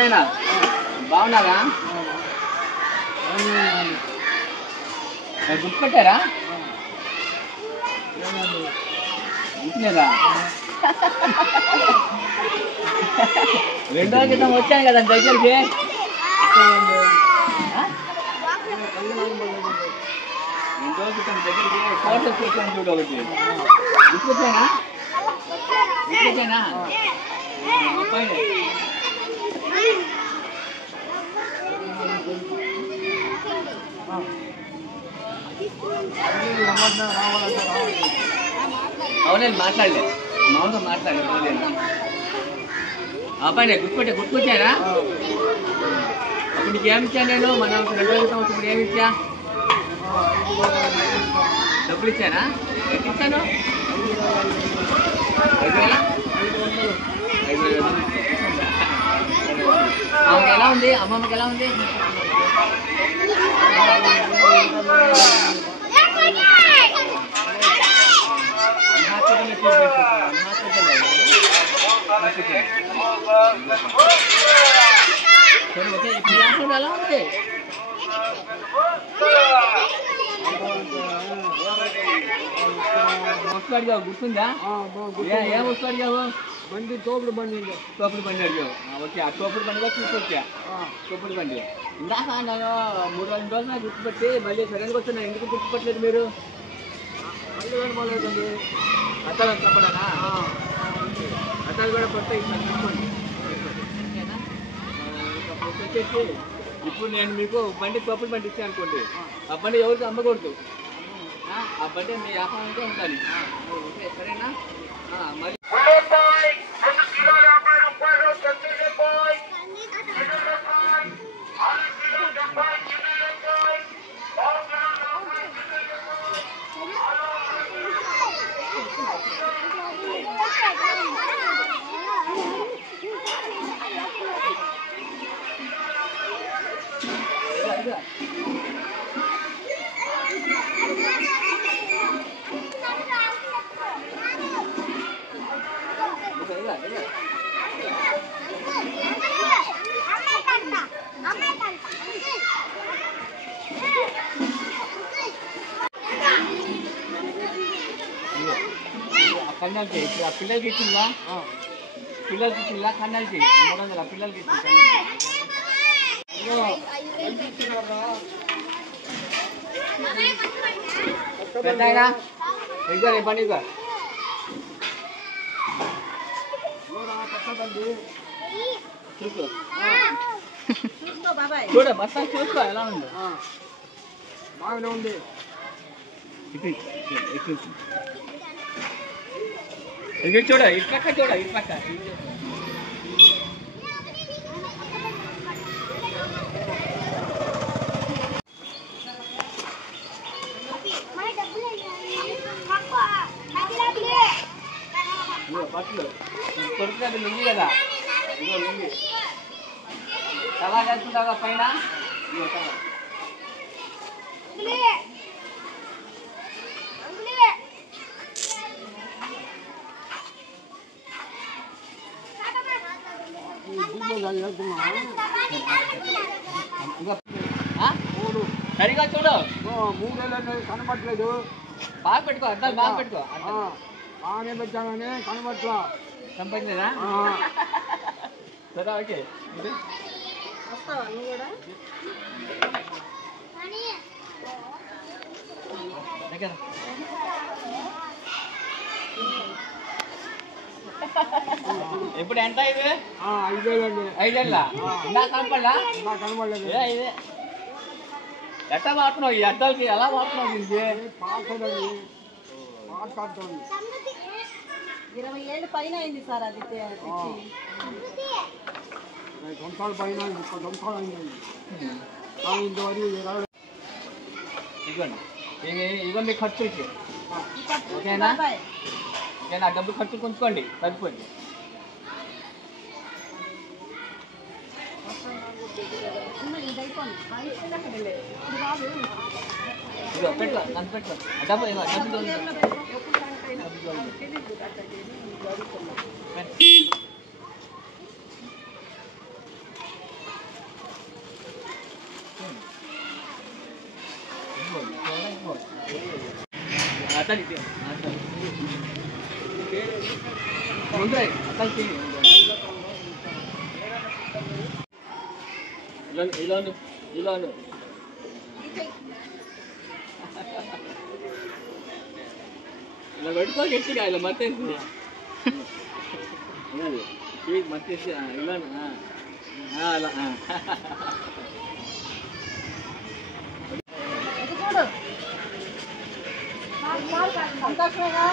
పెద్దయినా బాగున్నారా? గుర్తుపెట్టారా? గుర్తులేదా? 2 రోజుల క్రితం వచ్చాను కదా దగ్గరికి. 2 రోజుల క్రితం దగ్గరికి ఫోటోస్ వచ్చాను చూడు ఒకటి. గుర్తుపెట్టానా? అవునండి మాట్లాడలే మామూలుగా మాట్లాడలే అబ్బాయి గుర్తుకొచ్చారా? అప్పుడు నీకు ఏమి ఇచ్చా నేను మన 2 రోజుల క్రితం ఇప్పుడు ఏమి ఇచ్చా? డబ్బులు ఇచ్చానా? ఎంత ఇచ్చాను? 5,000? ఆమెకి ఎలా ఉంది? అమ్మమ్మకి ఎలా ఉంది? ఇప్పుడు ఎలా ఉంది? వస్తు అడిగావు గుర్తుందా? ఏం వస్తు అడిగావు? బండి తోపుడు బండి అడిగావు. ఓకే ఆ తోపుడు బండిగా తీసుకొచ్చా. తోపుడు బండి ఇందాక నేను 3 రోజులు గుర్తుపెట్టి మళ్ళీ సడన్గా వస్తున్నా. ఎందుకు గుర్తుపట్టలేదు మీరు? మళ్ళీ కనపడలేదండి. అట్టాలు చెప్పడానా? అట్టాలు కూడా పడతాయి చెప్పండి. వచ్చేసి ఇప్పుడు నేను మీకు బండి తోపుడు బండి ఇచ్చాను అనుకోండి. ఆ బండి ఎవరికి అమ్మకూడదు. ఆ బండి మీ వ్యాపారంతో ఉండాలి. సరేనా? మరి కన్నాలు చేయి. ఇప్పుడు ఆ పిల్లలకి ఇచ్చిందా? పిల్లలకి ఇచ్చిందా? కన్నాలు చేయి. 300 పిల్లలకి ఇచ్చింది. పెద్దయినా ఇద్దరు ఇబ్బంది చూడ బస్తా చూసుకో ఎలా ఉంది. బాగానే ఉంది. ఇది చూడ ఇటు పక్క చూడ ఇటు పక్క బట్టలు కొడుకున్నది లుంగి కదా. ఇదిగో లుంగి తలా కలుసుకుంటావా పైన? ఇదిగో తలా సరిగా చూడు. 3 ఏళ్ళు కనబట్టలేదు. బాగా పెట్టుకో అర్థాలు బాగా పెట్టుకో. బాగానే పెట్టానని కనబట్లా సంపాదించదా? సరే ఓకే. వస్తావా నువ్వు కూడా? ఇప్పుడు ఎంత ఇది? 5 ఏళ్ళండి. 5 ఏళ్ళ ఇందా కనపడలా? కనబడలేదు. ఇదే ఎట్లా వాడుతున్నావు? ఈ అద్దాలకి ఎలా వాడుతున్నావు? దీనికి 20 ఏళ్ళు పైన అయింది సార్ అది. 20 సంవత్సరాల పైన 30 సంవత్సరాలు అయిందండి. ఇంతవరకు ఇదిగోండి ఇదిగో మీ ఖర్చులకి. ఓకేనా? ఓకేనా? డబ్బు ఖర్చు కొంచుకోండి సరిపోయింది. ఇదిగో పెట్టుకో నన్ను పెట్టుకో డబ్బు డబ్బు అతనికి ముందే అతనికి ఇలాను ఇలాను ఇలా పెట్టుకో గట్టిగా ఇలా మత్తేసి మత్తేసి ఇలాను అలా ఇది చూడు సంతోషమేగా